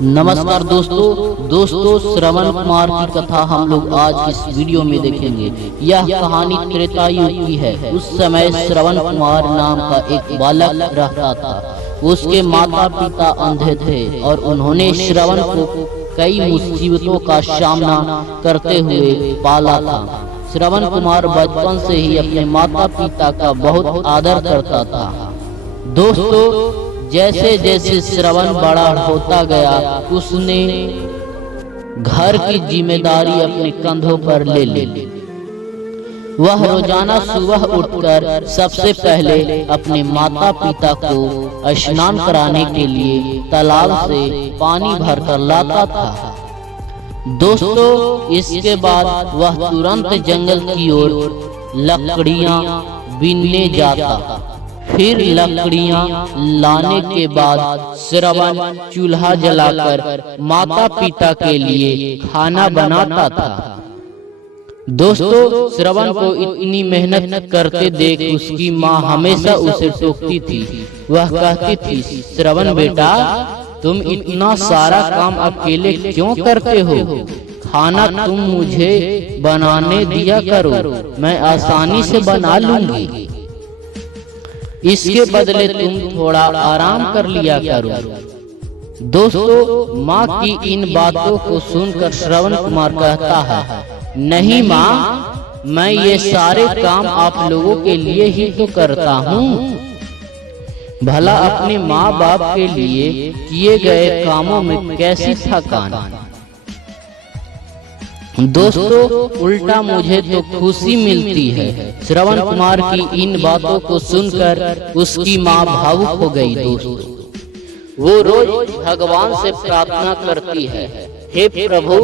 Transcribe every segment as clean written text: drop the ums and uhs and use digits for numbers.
नमस्कार दोस्तों श्रवण कुमार की कथा हम लोग आज इस वीडियो में देखेंगे। यह कहानी त्रेता युग की है। उस समय श्रवण कुमार नाम का एक बालक रहता था। उसके माता पिता अंधे थे और उन्होंने श्रवण को कई मुसीबतों का सामना करते हुए पाला था। श्रवण कुमार बचपन से ही अपने माता पिता का बहुत आदर करता था। दोस्तों, जैसे जैसे श्रवण बड़ा होता गया, उसने घर की जिम्मेदारी अपने कंधों पर ले ली। वह रोजाना सुबह उठकर सबसे पहले अपने माता पिता को स्नान कराने के लिए तालाब से पानी भरकर लाता था। दोस्तों, इसके बाद वह तुरंत जंगल की ओर लकड़ियां बीनने जाता। फिर लकड़ियां लाने के बाद श्रवण चूल्हा जलाकर माता पिता के लिए खाना बनाता था। दोस्तों, श्रवण को इतनी मेहनत करते देख उसकी माँ हमेशा उसे टोकती थी। वह कहती थी, श्रवण बेटा, तुम इतना सारा काम अकेले क्यों करते हो? खाना तुम मुझे बनाने दिया करो, मैं आसानी से बना लूंगी। इसके बदले तुम थोड़ा आराम कर लिया करो। दोस्तों, माँ की इन बातों को सुनकर श्रवण कुमार कहता है, नहीं माँ, मैं ये सारे काम आप लोगों के लिए ही तो करता हूँ। भला अपने माँ बाप के लिए किए गए कामों में कैसी थकान। दोस्तों, उल्टा मुझे तो खुशी मिलती है। श्रवण कुमार की इन बातों को सुनकर उसकी माँ भावुक हो गई। दोस्तों, वो रोज भगवान से प्रार्थना करती है, हे प्रभु,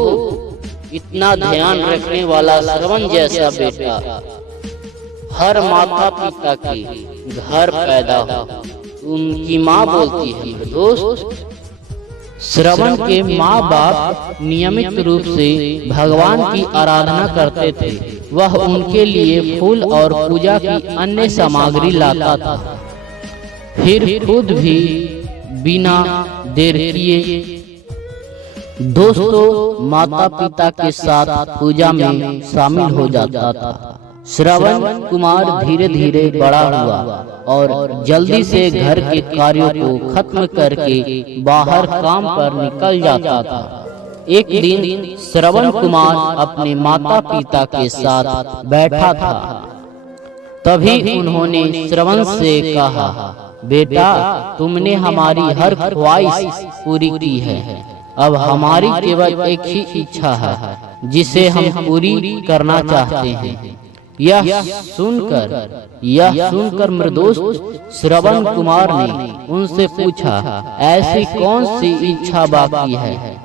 इतना ध्यान रखने वाला श्रवण जैसा बेटा हर माता पिता के घर पैदा हो। उनकी माँ बोलती है, दोस्त, श्रवण के माँ बाप नियमित रूप से भगवान की आराधना करते थे। वह उनके लिए फूल और पूजा की अन्य सामग्री लाता था, फिर खुद भी बिना देर किए दोस्तों माता पिता के साथ पूजा में शामिल हो जाता था। श्रवण कुमार धीरे धीरे बड़ा हुआ और जल्दी से घर के कार्यों को खत्म करके बाहर काम पर निकल जाता था। एक दिन श्रवण कुमार अपने माता पिता के साथ बैठा था। तभी उन्होंने श्रवण से कहा, बेटा, तुमने हमारी हर ख्वाहिश पूरी की है। अब हमारी केवल एक ही इच्छा है जिसे हम पूरी करना चाहते हैं। यह सुनकर मेरे दोस्त श्रवण कुमार ने उनसे पूछा, ऐसी कौन सी इच्छा बाकी है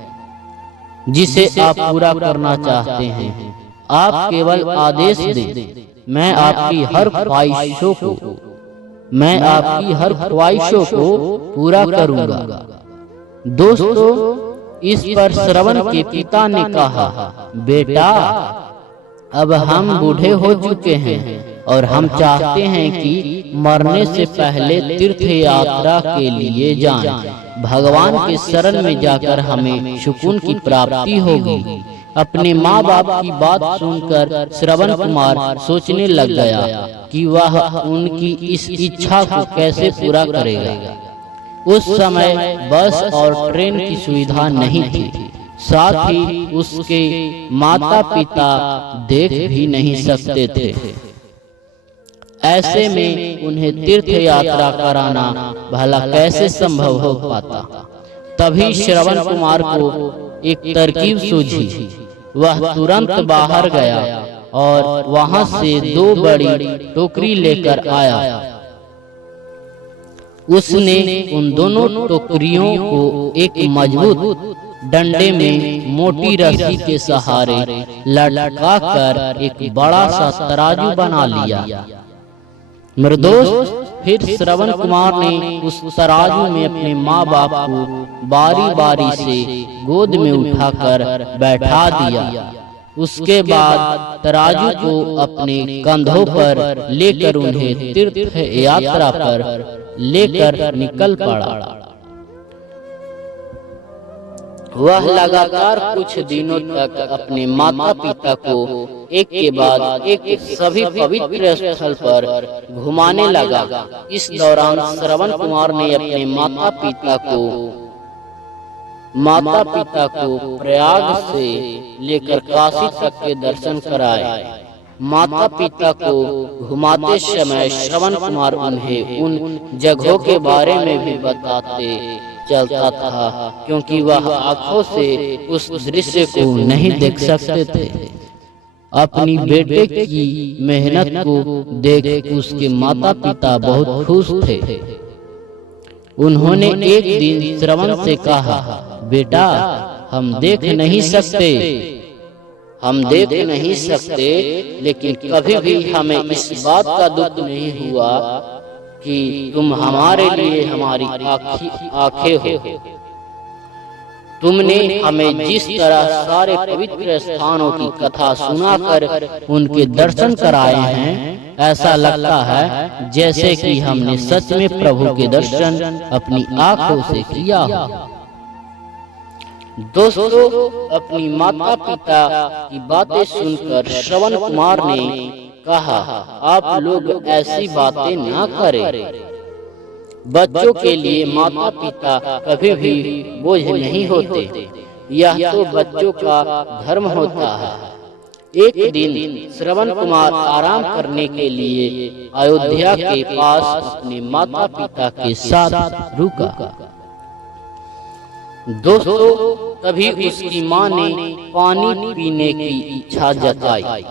जिसे आप पूरा करना चाहते हैं? आप केवल आदेश दें, मैं आपकी हर ख्वाहिशों को पूरा करूंगा। दोस्तों, इस पर श्रवण के पिता ने कहा, बेटा, अब हम बूढ़े हो चुके हैं और हम चाहते हैं कि मरने से पहले तीर्थ यात्रा के लिए जाएं। भगवान के शरण में जाकर हमें सुकून की प्राप्ति होगी। अपने माँ बाप की बात सुनकर श्रवण कुमार सोचने लग गया कि वह उनकी इस इच्छा को कैसे पूरा करेगा। उस समय बस और ट्रेन की सुविधा नहीं थी, साथ ही उसके माता पिता देख भी नहीं सकते थे। ऐसे में उन्हें तीर्थ यात्रा कराना भला कैसे संभव हो पाता। तभी श्रवण कुमार को एक तरकीब सूझी। वह तुरंत बाहर गया और वहां से 2 बड़ी टोकरी लेकर आया। उसने उन दोनों टोकरियों को एक मजबूत डंडे में मोटी रस्सी के सहारे लटकाकर एक बड़ा सा तराजू बना लिया। मेरे दोस्त, फिर श्रवण कुमार ने उस तराजू में अपने माँ बाप को बारी बारी से गोद में उठाकर बैठा दिया। उसके बाद तराजू को अपने कंधों पर लेकर उन्हें तीर्थ यात्रा पर लेकर निकल पड़ा। वह लगातार कुछ दिनों तक अपने माता पिता को एक के बाद एक सभी पवित्र स्थल पर घुमाने लगा। इस दौरान श्रवण कुमार ने अपने माता पिता को प्रयाग से लेकर काशी तक के दर्शन कराए। माता पिता को घुमाते समय श्रवण कुमार उन्हें उन जगहों के बारे में भी बताते चलता था, क्योंकि वह आंखों से उस दृश्य को नहीं देख सकते थे। अपनी बेटे की मेहनत को देख उसके माता पिता बहुत खुश थे। उन्होंने एक दिन श्रवण से कहा, बेटा हम देख नहीं सकते, लेकिन कभी भी हमें इस बात का दुख नहीं हुआ कि तुम हमारे लिए हमारी आंखें हो। तुमने हमें जिस तरह सारे पवित्र स्थानों की कथा सुनाकर उनके दर्शन कराए हैं, ऐसा लगता है जैसे कि हमने सच में प्रभु के दर्शन अपनी आंखों से किया। दोस्तों, अपनी माता पिता की बातें सुनकर श्रवण कुमार ने कहा, आप लोग ऐसी बातें ना करें। बच्चों के लिए माता पिता कभी भी बोझ नहीं होते, यह तो बच्चों का धर्म होता है। एक दिन श्रवण कुमार आराम करने के लिए अयोध्या के पास अपने माता पिता के साथ रुका। दोस्तों, तभी उसकी माँ ने पानी पीने की इच्छा जताई।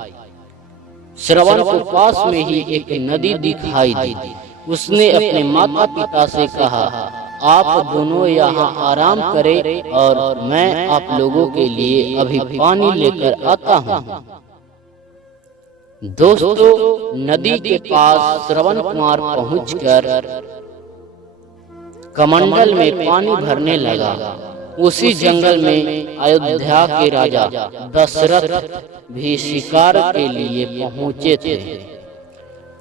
श्रवण को पास में ही एक नदी दिखाई दी। उसने अपने माता पिता से कहा, आप दोनों यहाँ आराम करें और मैं आप लोगों के लिए अभी पानी लेकर आता हूँ। दोस्तों, नदी के पास श्रवण कुमार पहुंचकर कमंडल में पानी भरने लगा। उसी जंगल में अयोध्या के राजा दशरथ भी शिकार के लिए पहुंचे थे।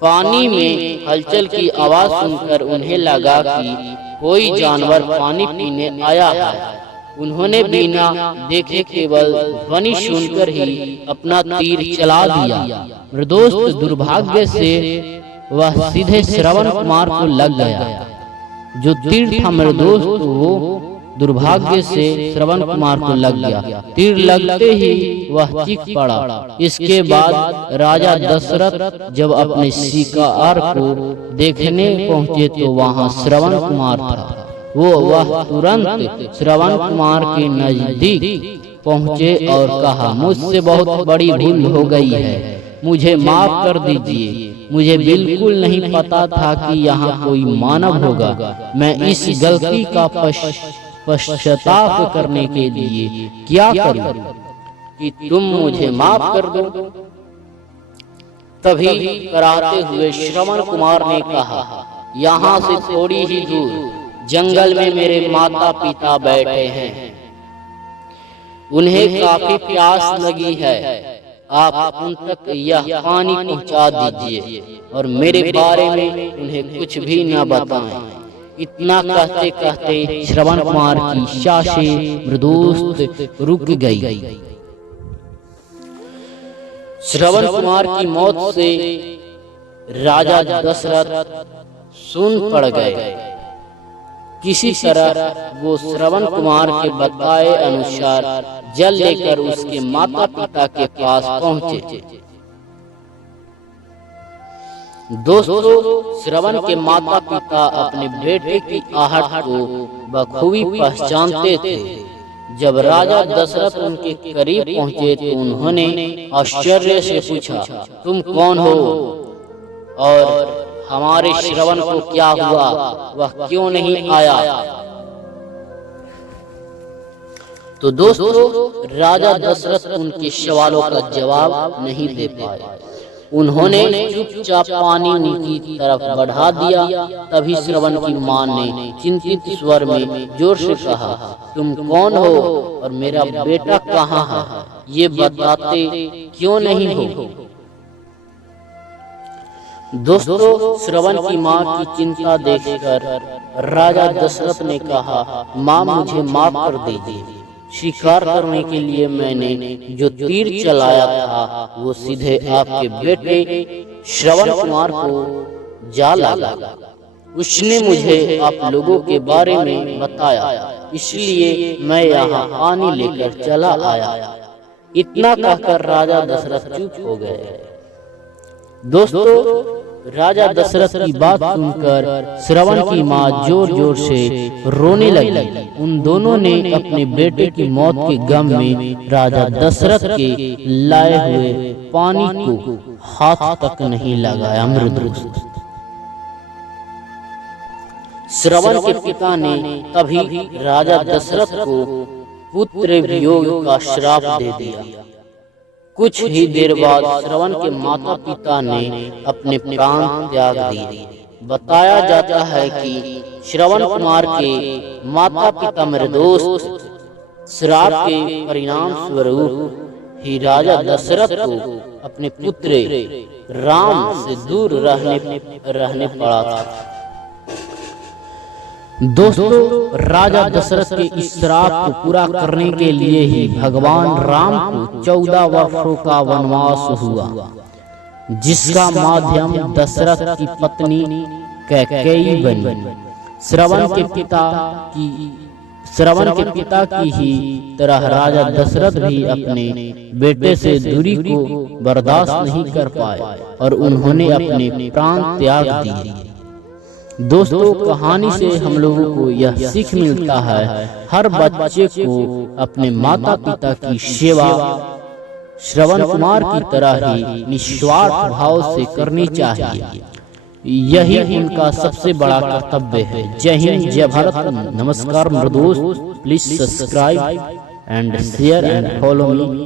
पानी में हलचल की आवाज सुनकर उन्हें लगा कि कोई जानवर पानी पीने आया है। उन्होंने बिना देखे केवल ध्वनि सुनकर ही अपना तीर चला दिया। दोस्त, दुर्भाग्य से वह सीधे श्रवण कुमार को लग गया। जो तीर था मेरे दोस्त, वो दुर्भाग्य से श्रवण कुमार को लग गया। तीर लगते ही वह चीख पड़ा। इसके बाद राजा दशरथ जब अपने शिकार को देखने पहुंचे तो वहां श्रवण कुमार था। वह तुरंत श्रवण कुमार के नजदीक पहुंचे और कहा, मुझसे बहुत बड़ी भूल हो गई है, मुझे माफ कर दीजिए। मुझे बिल्कुल नहीं पता था कि यहाँ कोई मानव होगा। मैं इस गलती का पश्चाताप करने के लिए क्या करूं कि तुम मुझे माफ कर दो। तभी कराते हुए श्रवण कुमार ने कहा, यहाँ से थोड़ी ही दूर जंगल में मेरे माता पिता बैठे हैं। उन्हें काफी प्यास लगी है। आप उन तक यह पानी पहुंचा दीजिए और मेरे बारे में उन्हें कुछ भी न बताएं। इतना कहते कहते श्रवण कुमार की सांसें मृदुस्त रुक गई। श्रवण कुमार की मौत से राजा दशरथ सुन पड़ गए। किसी तरह वो श्रवण कुमार के बताए अनुसार जल लेकर उसके माता पिता के पास पहुंचे। दोस्तों, श्रवण के माता पिता अपने बेटे की आहट को बखूबी पहचानते थे। जब राजा दशरथ उनके करीब पहुंचे तो उन्होंने आश्चर्य से पूछा, तुम कौन हो और हमारे श्रवण को क्या हुआ, वह क्यों नहीं आया? तो दोस्तों, राजा दशरथ उनके सवालों का जवाब नहीं दे पाए। उन्होंने चुपचाप पानी उनकी तरफ बढ़ा दिया। तभी श्रवण की मां ने चिंतित स्वर में जोर से कहा, तुम कौन हो और मेरा बेटा कहाँ है, ये बताते क्यों नहीं हो? दोस्तों, श्रवण की मां की चिंता देखकर राजा दशरथ ने कहा, मां मुझे माफ कर दीजिए। शिकार करने के लिए मैंने जो तीर चलाया था वो सीधे आपके बेटे श्रवण कुमार को जा लगा। उसने मुझे आप लोगों के बारे में बताया, इसलिए मैं यहाँ पानी लेकर चला आया। इतना कहकर राजा दशरथ चुप हो गए। दोस्तों, राजा दशरथ की बात सुनकर श्रवण की माँ जोर जोर से रोने लगी। उन दोनों ने अपने बेटे की मौत के गम में राजा दशरथ के लाए हुए पानी को हाथ तक नहीं लगाया। मृदुस्त श्रवण के पिता ने तभी राजा दशरथ को पुत्र वियोग का श्राप दे दिया। कुछ ही देर बाद श्रवण के माता पिता ने अपने प्राण त्याग दिए। बताया जाता है कि श्रवण कुमार के माता पिता निर्दोष श्राप के परिणाम स्वरूप ही राजा दशरथ को अपने पुत्र राम से दूर रहने पड़ा था। दोस्तों, राजा दशरथ के इस श्राप को पूरा करने के लिए ही भगवान राम को 14 वर्षों का वनवास हुआ, जिसका माध्यम दशरथ की पत्नी कैकेयी बनी। श्रवण के पिता की ही तरह राजा दशरथ भी अपने बेटे से दूरी को बर्दाश्त नहीं कर पाए और उन्होंने अपने प्राण त्याग दिए। दोस्तों, कहानी से हम लोगों को यह सीख मिलता है, हर बच्चे को अपने माता पिता की सेवा श्रवण कुमार की तरह ही निस्वार्थ भाव से करनी चाहिए। यही उनका सबसे बड़ा कर्तव्य है। जय हिंद, जय भारत। नमस्कार दोस्त, please subscribe and share and follow me.